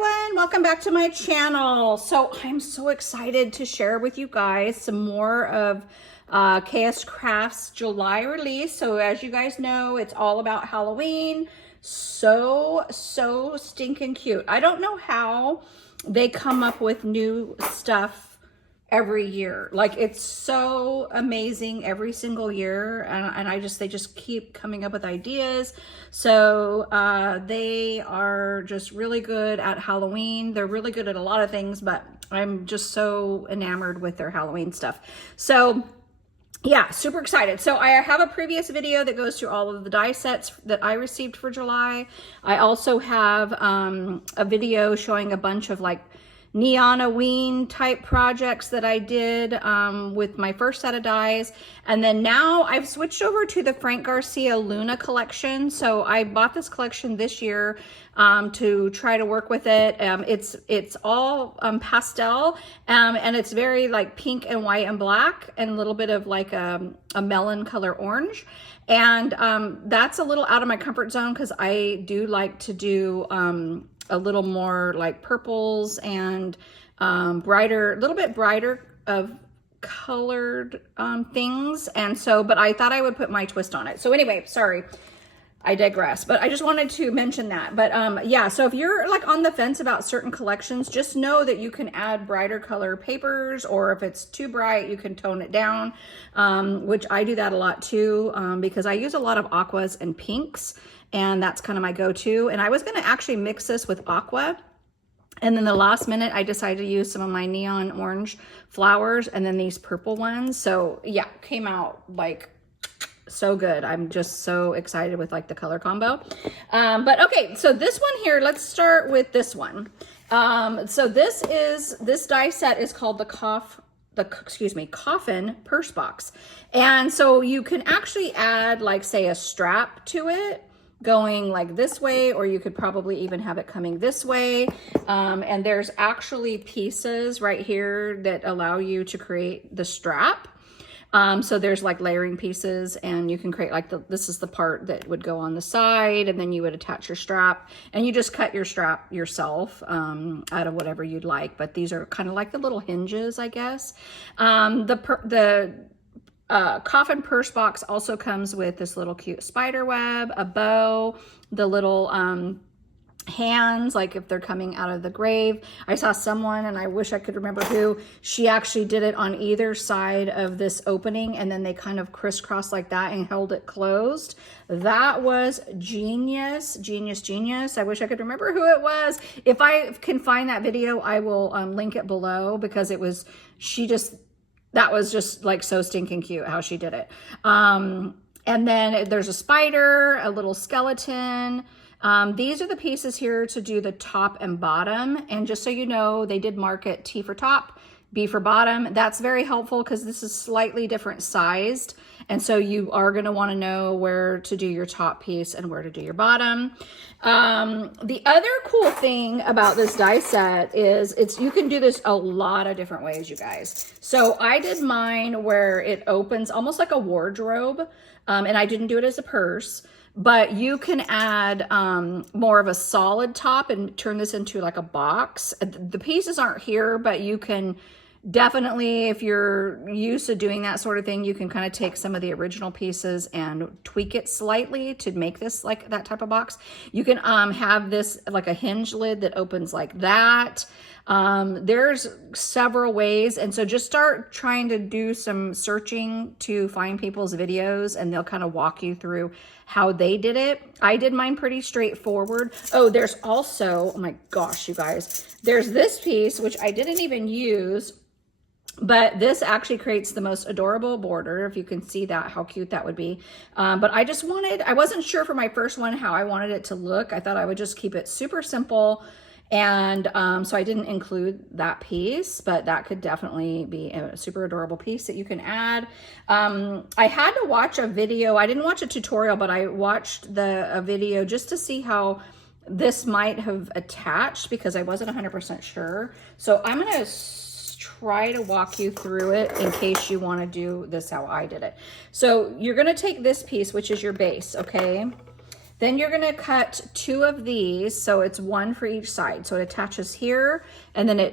everyone, welcome back to my channel. So I'm so excited to share with you guys some more of KSCraft's July release. So as you guys know, it's all about Halloween. So stinking cute. I don't know how they come up with new stuff every year. Like, it's so amazing every single year, and they just keep coming up with ideas. So they are just really good at Halloween. They're really good at a lot of things, but I'm just so enamored with their Halloween stuff. So yeah, super excited. So I have a previous video that goes through all of the die sets that I received for July. I also have a video showing a bunch of like neon Halloween type projects that I did with my first set of dies. And then now I've switched over to the Frank Garcia Luna collection. So I bought this collection this year to try to work with it. It's all pastel and it's very like pink and white and black and a little bit of like a melon color orange. And that's a little out of my comfort zone because I do like to do a little more like purples and brighter, a little bit brighter of colored things. And so, but I thought I would put my twist on it. So anyway, sorry, I digress, but I just wanted to mention that. But yeah, so if you're like on the fence about certain collections, just know that you can add brighter color papers, or if it's too bright, you can tone it down, which I do that a lot too, because I use a lot of aquas and pinks, and that's kind of my go-to. And I was gonna actually mix this with aqua, and then the last minute I decided to use some of my neon orange flowers and then these purple ones. So yeah, came out like so good. I'm just so excited with like the color combo. But okay, so this one here, let's start with this one. So this die set is called the Coffin Purse Box. And so you can actually add like, say, a strap to it going like this way, or you could probably even have it coming this way. And there's actually pieces right here that allow you to create the strap. So there's like layering pieces, and you can create like this is the part that would go on the side, and then you would attach your strap, and you just cut your strap yourself out of whatever you'd like. But these are kind of like the little hinges, I guess. The Coffin Purse Box also comes with this little cute spider web, a bow, the little hands, like if they're coming out of the grave. I saw someone, and I wish I could remember who, she actually did it on either side of this opening, and then they kind of crisscrossed like that and held it closed. That was genius, genius, genius. I wish I could remember who it was. If I can find that video, I will link it below, because it was, that was just like so stinking cute how she did it. And then there's a spider, a little skeleton. These are the pieces here to do the top and bottom. And just so you know, they did mark it T for top, B for bottom. That's very helpful because this is slightly different sized. And so you are going to want to know where to do your top piece and where to do your bottom. The other cool thing about this die set is you can do this a lot of different ways, you guys. So I did mine where it opens almost like a wardrobe. And I didn't do it as a purse. But you can add more of a solid top and turn this into like a box. The pieces aren't here, but you can definitely, if you're used to doing that sort of thing, you can kind of take some of the original pieces and tweak it slightly to make this like that type of box. You can have this like a hinge lid that opens like that. There's several ways. And so just start trying to do some searching to find people's videos, and they'll kind of walk you through how they did it. I did mine pretty straightforward. Oh, there's also, oh my gosh, you guys, there's this piece, which I didn't even use, but this actually creates the most adorable border. If you can see that, how cute that would be. But I wasn't sure for my first one how I wanted it to look. I thought I would just keep it super simple. And so I didn't include that piece, but that could definitely be a super adorable piece that you can add. I had to watch a video. I didn't watch a tutorial, but I watched a video just to see how this might have attached, because I wasn't 100% sure. So I'm going to try to walk you through it in case you want to do this how I did it. So you're going to take this piece, which is your base, okay? Then you're gonna cut 2 of these, so it's 1 for each side. So it attaches here, and then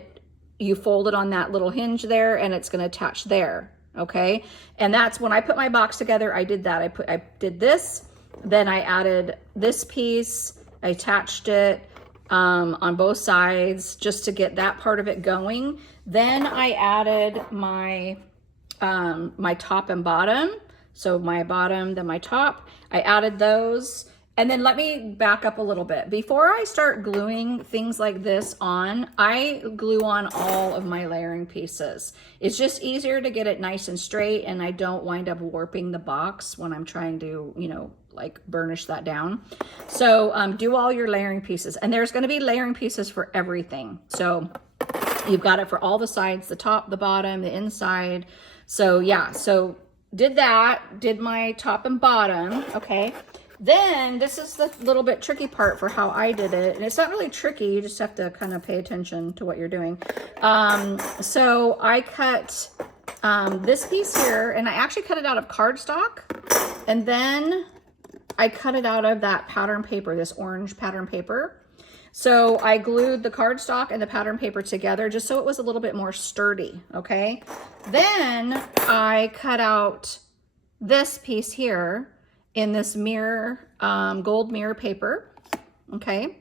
you fold it on that little hinge there, and it's gonna attach there, okay? And that's when I put my box together, I did that. I did this, then I added this piece, I attached it on both sides just to get that part of it going. Then I added my my top and bottom. So my bottom, then my top, I added those. And then let me back up a little bit. Before I start gluing things like this on, I glue on all of my layering pieces. It's just easier to get it nice and straight, and I don't wind up warping the box when I'm trying to, you know, like burnish that down. So do all your layering pieces, and there's gonna be layering pieces for everything. So you've got it for all the sides, the top, the bottom, the inside. So yeah, so did that, did my top and bottom, okay? Then this is the little bit tricky part for how I did it. And it's not really tricky, you just have to kind of pay attention to what you're doing. So I cut this piece here, and I actually cut it out of cardstock. And then I cut it out of that pattern paper, this orange pattern paper. So I glued the cardstock and the pattern paper together just so it was a little bit more sturdy, okay? Then I cut out this piece here in this mirror, gold mirror paper, okay?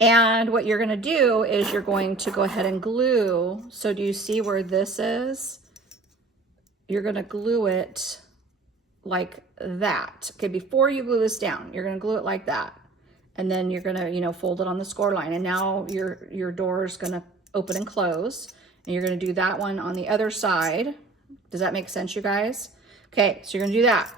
And what you're gonna do is you're going to go ahead and glue. So do you see where this is? You're gonna glue it like that. Okay, before you glue this down, you're gonna glue it like that. And then you're gonna, you know, fold it on the score line. And now your door is gonna open and close. And you're gonna do that one on the other side. Does that make sense, you guys? Okay, so you're gonna do that.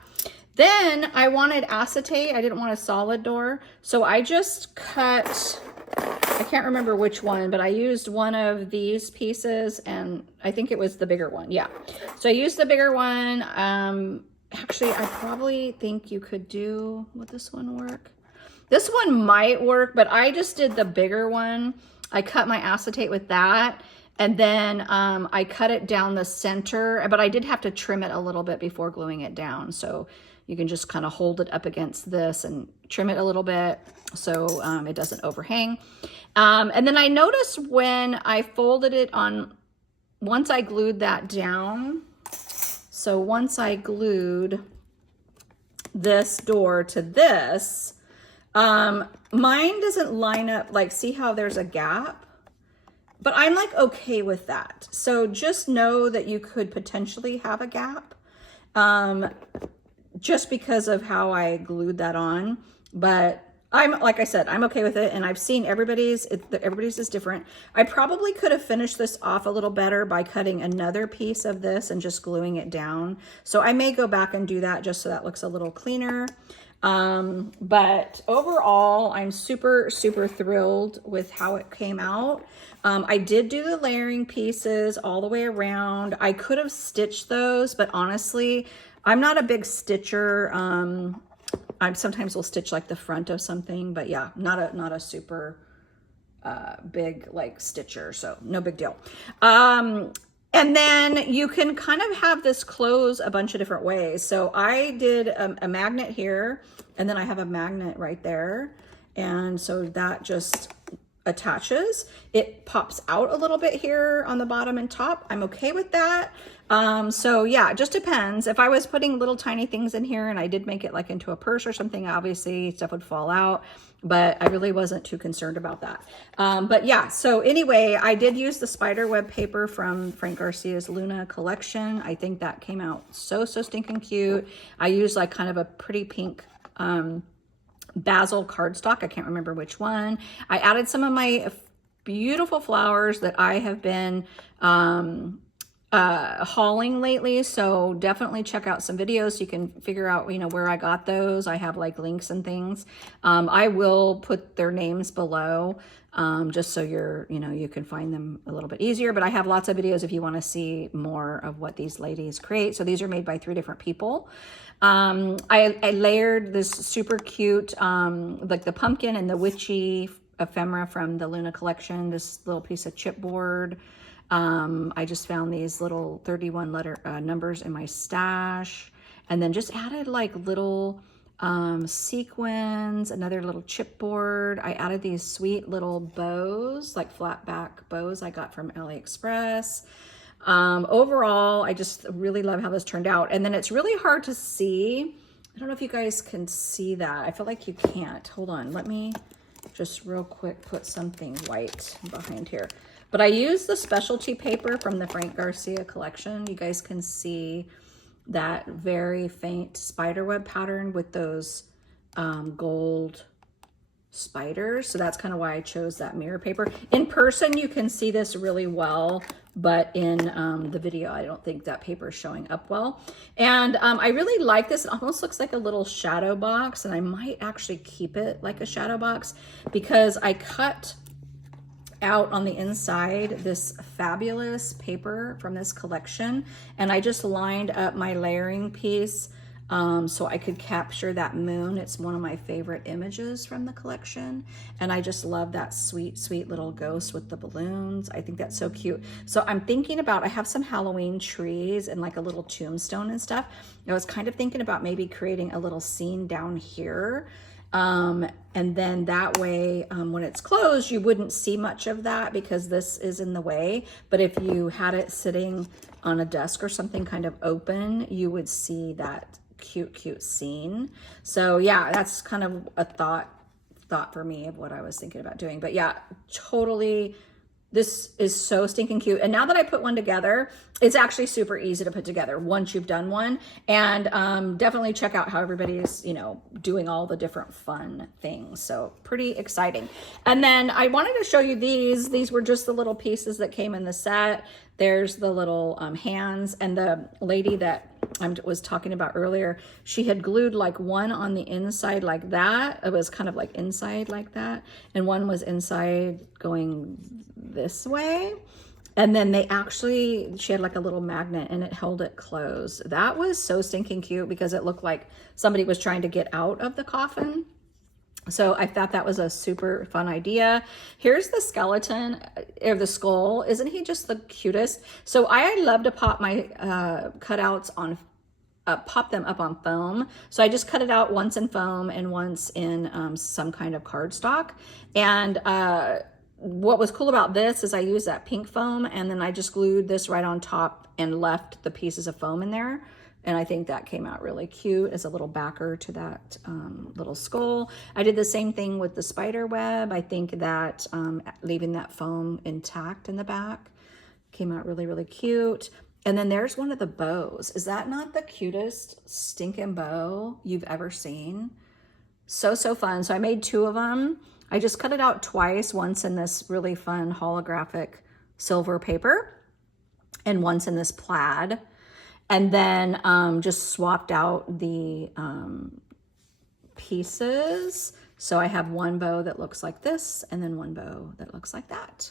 Then I wanted acetate. I didn't want a solid door. So I just cut, I can't remember which one, but I used one of these pieces, and I think it was the bigger one. Yeah. So I used the bigger one. Actually, I probably think you could do, would this one work? This one might work, but I just did the bigger one. I cut my acetate with that. And then I cut it down the center, but I did have to trim it a little bit before gluing it down. So you can just kind of hold it up against this and trim it a little bit so it doesn't overhang. And then I noticed when I folded it on, once I glued that down, so once I glued this door to this, mine doesn't line up, like see how there's a gap? But I'm like okay with that. So just know that you could potentially have a gap just because of how I glued that on. But I'm, like I said, I'm okay with it. And I've seen everybody's is different. I probably could have finished this off a little better by cutting another piece of this and just gluing it down. So I may go back and do that just so that looks a little cleaner. But overall, I'm super, super thrilled with how it came out. I did do the layering pieces all the way around. I could have stitched those, but honestly, I'm not a big stitcher. I sometimes will stitch like the front of something, but yeah, not a super big like stitcher, so no big deal. And then you can kind of have this close a bunch of different ways. So I did a magnet here, and then I have a magnet right there. And so that just attaches. It pops out a little bit here on the bottom and top. I'm okay with that. So yeah, it just depends. If I was putting little tiny things in here and I did make it like into a purse or something, obviously stuff would fall out, but I really wasn't too concerned about that. But yeah, so anyway, I did use the spider web paper from Frank Garcia's Luna collection. I think that came out so stinking cute. I used like kind of a pretty pink, basil cardstock. I can't remember which one. I added some of my beautiful flowers that I have been hauling lately, so definitely check out some videos so you can figure out, you know, where I got those. I have like links and things. I will put their names below just so you can find them a little bit easier, but I have lots of videos if you want to see more of what these ladies create. So these are made by 3 different people. I layered this super cute like the pumpkin and the witchy ephemera from the Luna collection, this little piece of chipboard. I just found these little 31 letter numbers in my stash, and then just added like little sequins, another little chipboard. I added these sweet little bows, like flat back bows I got from AliExpress. Overall, I just really love how this turned out. And then it's really hard to see. I don't know if you guys can see that. I feel like you can't. Hold on. Let me just real quick put something white behind here. But I used the specialty paper from the Frank Garcia collection. You guys can see that very faint spiderweb pattern with those gold spiders. So that's kind of why I chose that mirror paper. In person, you can see this really well, but in the video, I don't think that paper is showing up well. And I really like this. It almost looks like a little shadow box, and I might actually keep it like a shadow box because I cut out on the inside this fabulous paper from this collection, and I just lined up my layering piece so I could capture that moon. It's one of my favorite images from the collection, and I just love that sweet, sweet little ghost with the balloons. I think that's so cute. So I'm thinking about, I have some Halloween trees and like a little tombstone and stuff. I was kind of thinking about maybe creating a little scene down here. And then that way, when it's closed, you wouldn't see much of that because this is in the way. But if you had it sitting on a desk or something kind of open, you would see that cute, cute scene. So yeah, that's kind of a thought for me of what I was thinking about doing. But yeah, totally. This is so stinking cute. And now that I put one together, it's actually super easy to put together once you've done one. And definitely check out how everybody's, you know, doing all the different fun things. So pretty exciting. And then I wanted to show you these. These were just the little pieces that came in the set. There's the little hands, and the lady that I was talking about earlier, she had glued like one on the inside like that. It was kind of like inside like that. And one was inside going this way. And then she had like a little magnet and it held it closed. That was so stinking cute because it looked like somebody was trying to get out of the coffin. So I thought that was a super fun idea. Here's the skeleton, or the skull. Isn't he just the cutest? So I love to pop my cutouts on, pop them up on foam. So I just cut it out once in foam and once in some kind of cardstock. And what was cool about this is I used that pink foam, and then I just glued this right on top and left the pieces of foam in there. And I think that came out really cute as a little backer to that little skull. I did the same thing with the spider web. I think that leaving that foam intact in the back came out really, really cute. And then there's one of the bows. Is that not the cutest stinking bow you've ever seen? So, so fun. So I made two of them. I just cut it out twice, once in this really fun holographic silver paper and once in this plaid. And then just swapped out the pieces. So I have one bow that looks like this and then one bow that looks like that.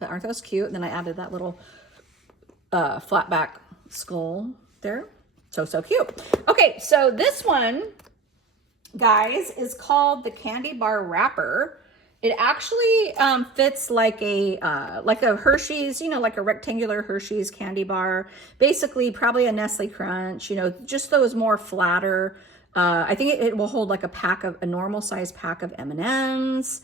But aren't those cute? And then I added that little flat back skull there. So, so cute. Okay, so this one, guys, is called the candy bar wrapper. It actually fits like a Hershey's, you know, like a rectangular Hershey's candy bar. Basically, probably a Nestle Crunch, you know, just those more flatter. I think it will hold like a normal size pack of M&Ms.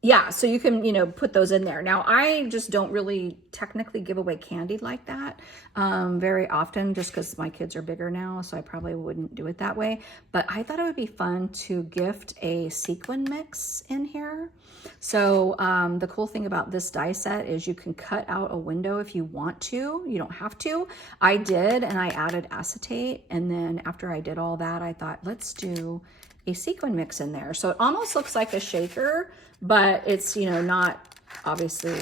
Yeah, so you can, you know, put those in there. Now, I just don't really technically give away candy like that very often, just because my kids are bigger now, so I probably wouldn't do it that way. But I thought it would be fun to gift a sequin mix in here. So the cool thing about this die set is you can cut out a window if you want to. You don't have to. I did, and I added acetate. And then after I did all that, I thought, let's do a sequin mix in there. So it almost looks like a shaker, but it's, you know, not obviously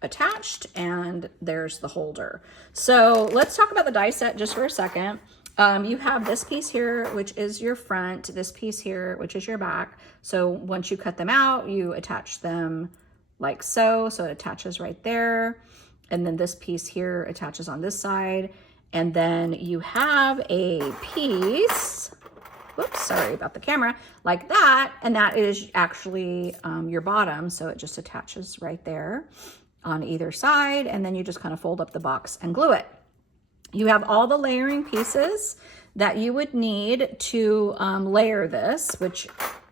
attached, and there's the holder. So let's talk about the die set just for a second. You have this piece here, which is your front, this piece here, which is your back. So once you cut them out, you attach them like so. So it attaches right there. And then this piece here attaches on this side. And then you have a piece, whoops, sorry about the camera, like that. And that is actually your bottom. So it just attaches right there on either side. And then you just kind of fold up the box and glue it. You have all the layering pieces that you would need to layer this, which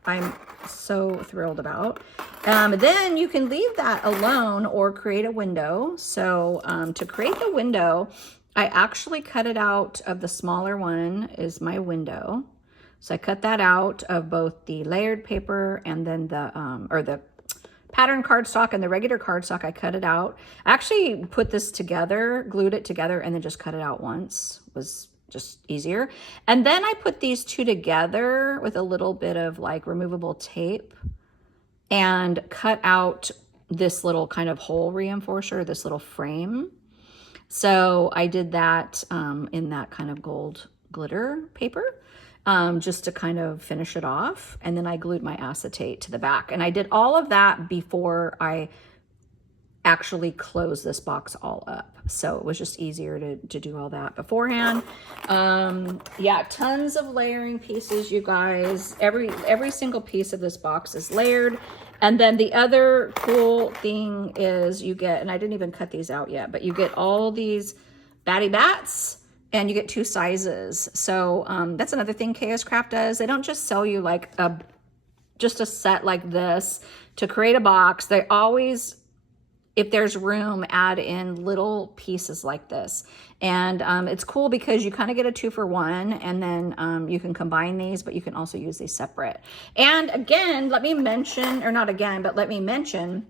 I'm so thrilled about. Then you can leave that alone or create a window. So to create the window, I actually cut it out of the smaller one is my window. So I cut that out of both the layered paper and then the pattern cardstock and the regular cardstock. I cut it out. I actually put this together, glued it together, and then just cut it out once. Was just easier. And then I put these two together with a little bit of like removable tape and cut out this little kind of hole reinforcer, this little frame. So I did that in that kind of gold glitter paper just to kind of finish it off. And then I glued my acetate to the back. And I did all of that before I actually closed this box all up. So it was just easier to do all that beforehand. Yeah, tons of layering pieces, you guys. Every single piece of this box is layered. And then the other cool thing is you get, and I didn't even cut these out yet, but you get all these batty bats and you get 2 sizes. So that's another thing KSCraft does. They don't just sell you like just a set like this to create a box. They always, if there's room, add in little pieces like this. And it's cool because you kind of get a 2-for-1, and then you can combine these, but you can also use these separate. And again, let me mention, or not again, but let me mention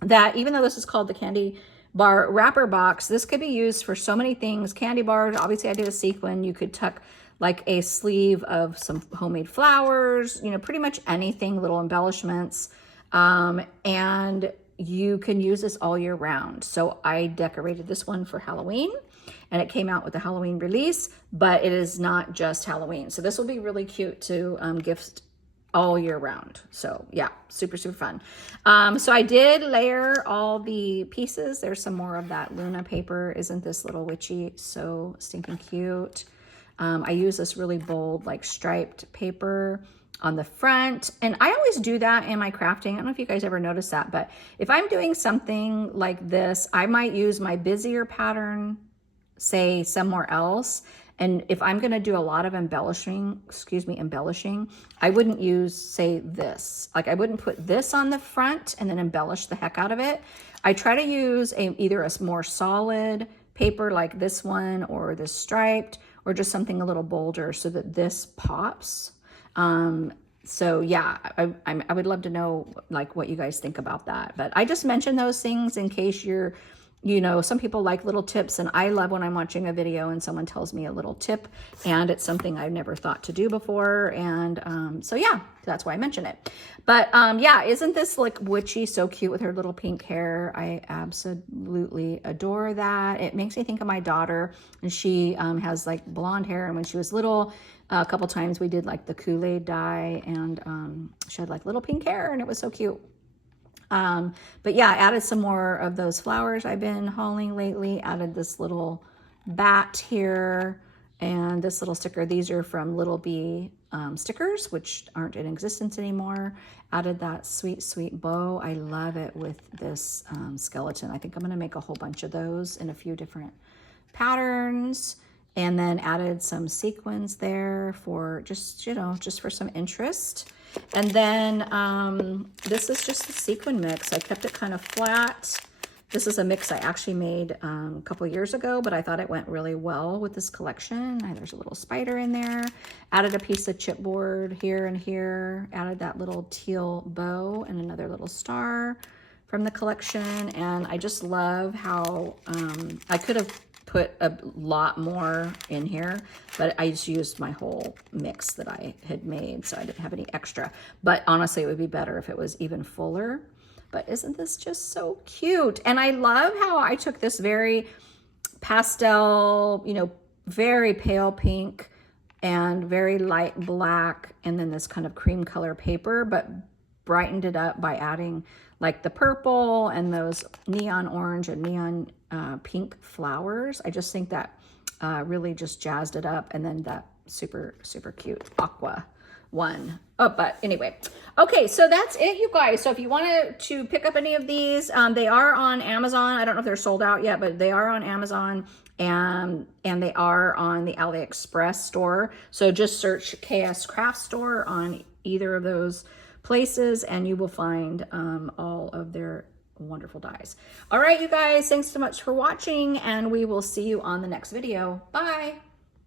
that even though this is called the candy bar wrapper box, this could be used for so many things. Candy bars, obviously I did a sequin. You could tuck like a sleeve of some homemade flowers, you know, pretty much anything, little embellishments. And you can use this all year round. So I decorated this one for Halloween, and it came out with a Halloween release, but it is not just Halloween. So this will be really cute to gift all year round. So yeah, super, super fun. So I did layer all the pieces. There's some more of that Luna paper. Isn't this little witchy so stinking cute? I use this really bold, like striped paper on the front. And I always do that in my crafting. I don't know if you guys ever noticed that, but if I'm doing something like this, I might use my busier pattern, say somewhere else. And if I'm gonna do a lot of embellishing, I wouldn't use, say, this. Like I wouldn't put this on the front and then embellish the heck out of it. I try to use either a more solid paper like this one or this striped, or just something a little bolder so that this pops. So yeah, I would love to know like what you guys think about that. But I just mentioned those things in case you're, you know, some people like little tips, and I love when I'm watching a video and someone tells me a little tip and it's something I've never thought to do before. And so yeah, that's why I mention it. But yeah, isn't this like witchy so cute with her little pink hair? I absolutely adore that. It makes me think of my daughter, and she has like blonde hair, and when she was little, a couple times we did like the Kool-Aid dye, and she had like little pink hair, and it was so cute. But yeah, I added some more of those flowers I've been hauling lately. Added this little bat here and this little sticker. These are from Little Bee stickers, which aren't in existence anymore. Added that sweet, sweet bow. I love it with this skeleton. I think I'm going to make a whole bunch of those in a few different patterns. And then added some sequins there for just, you know, just for some interest. And then this is just the sequin mix. I kept it kind of flat. This is a mix I actually made a couple years ago, but I thought it went really well with this collection. There's a little spider in there. Added a piece of chipboard here and here. Added that little teal bow and another little star from the collection. And I just love how I could have put a lot more in here, but I just used my whole mix that I had made, so I didn't have any extra. But honestly, it would be better if it was even fuller. But isn't this just so cute? And I love how I took this very pastel, you know, very pale pink and very light black, and then this kind of cream color paper, but brightened it up by adding like the purple and those neon orange and neon pink flowers. I just think that really just jazzed it up. And then that super, super cute aqua one. Oh, but anyway. Okay, so that's it, you guys. So if you wanted to pick up any of these, they are on Amazon. I don't know if they're sold out yet, but they are on Amazon, and they are on the AliExpress store. So just search KSCraft store on either of those places, and you will find all of their wonderful dies. All right, you guys, thanks so much for watching, and we will see you on the next video. Bye.